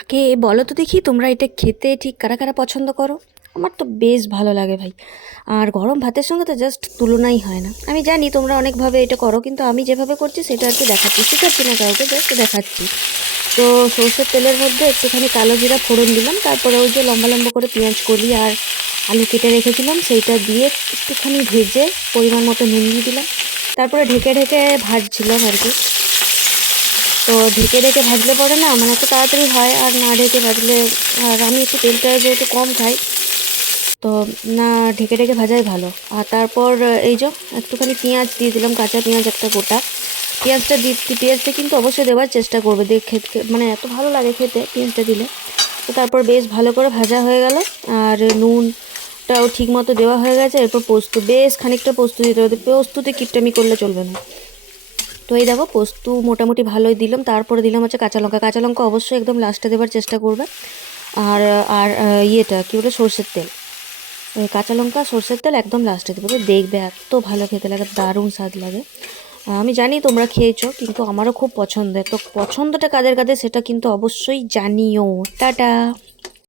আগে বলো তো দেখি তোমরা এটা খেতে ঠিক কারা কারা পছন্দ করো? আমার তো বেশ ভালো লাগে ভাই। আর গরম ভাতের সঙ্গে তো জাস্ট তুলনাই হয় না। আমি জানি তোমরা অনেকভাবে এটা করো, কিন্তু আমি যেভাবে করছি সেটা একটু দেখাচ্ছি, শেখাচ্ছি না কাউকে, জাস্ট দেখাচ্ছি। তো সর্ষের তেলের মধ্যে একটুখানি কালো জিরা ফোড়ন দিলাম, তারপরে ওই যে লম্বা লম্বা করে পেঁয়াজ কলি আর আলু কেটে রেখেছিলাম সেইটা দিয়ে একটুখানি ভেজে পরিমাণ মতো নুন দিয়ে দিলাম। তারপরে ঢেকে ঢেকে ভাজছিলাম আর কি। তো ঢেকে ঢেকে ভাজলে পরে না মানে একটু তাড়াতাড়ি হয়, আর না ঢেকে ভাজলে, আর আমি একটু তেলটা যেহেতু কম খাই, তো না ঢেকে ঢেকে ভাজাই ভালো। আর তারপর এই যে একটুখানি পেঁয়াজ দিয়ে দিলাম, কাঁচা পেঁয়াজ একটা গোটা। পেঁয়াজটা কিন্তু অবশ্যই দেওয়ার চেষ্টা করবে, দেখে মানে এত ভালো লাগে খেতে পেঁয়াজটা দিলে। তো তারপর বেশ ভালো করে ভাজা হয়ে গেল, আর নুনটাও ঠিক মতো দেওয়া হয়ে গেছে। এরপর পোস্ত, বেশ খানিকটা পোস্ত দিতে হবে, পোস্ততে কিপটামি করলে চলবে না। তো এই দেখো পোস্ত মোটামুটি ভালোই দিলাম, তারপরে দিলাম হচ্ছে কাঁচা লঙ্কা। কাঁচা লঙ্কা অবশ্যই একদম লাস্টে দেওয়ার চেষ্টা করবে। আর আর ইয়েটা কী বলে, সর্ষের তেল। ওই কাঁচা লঙ্কা সর্ষের তেল একদম লাস্টে দেবো, তো দেখবে এত ভালো খেতে লাগে, দারুণ স্বাদ লাগে। আমি জানি তোমরা খেয়েছো, কিন্তু আমারও খুব পছন্দের। তো পছন্দটা কাদের কাদের সেটা কিন্তু অবশ্যই জানিও। টাটা।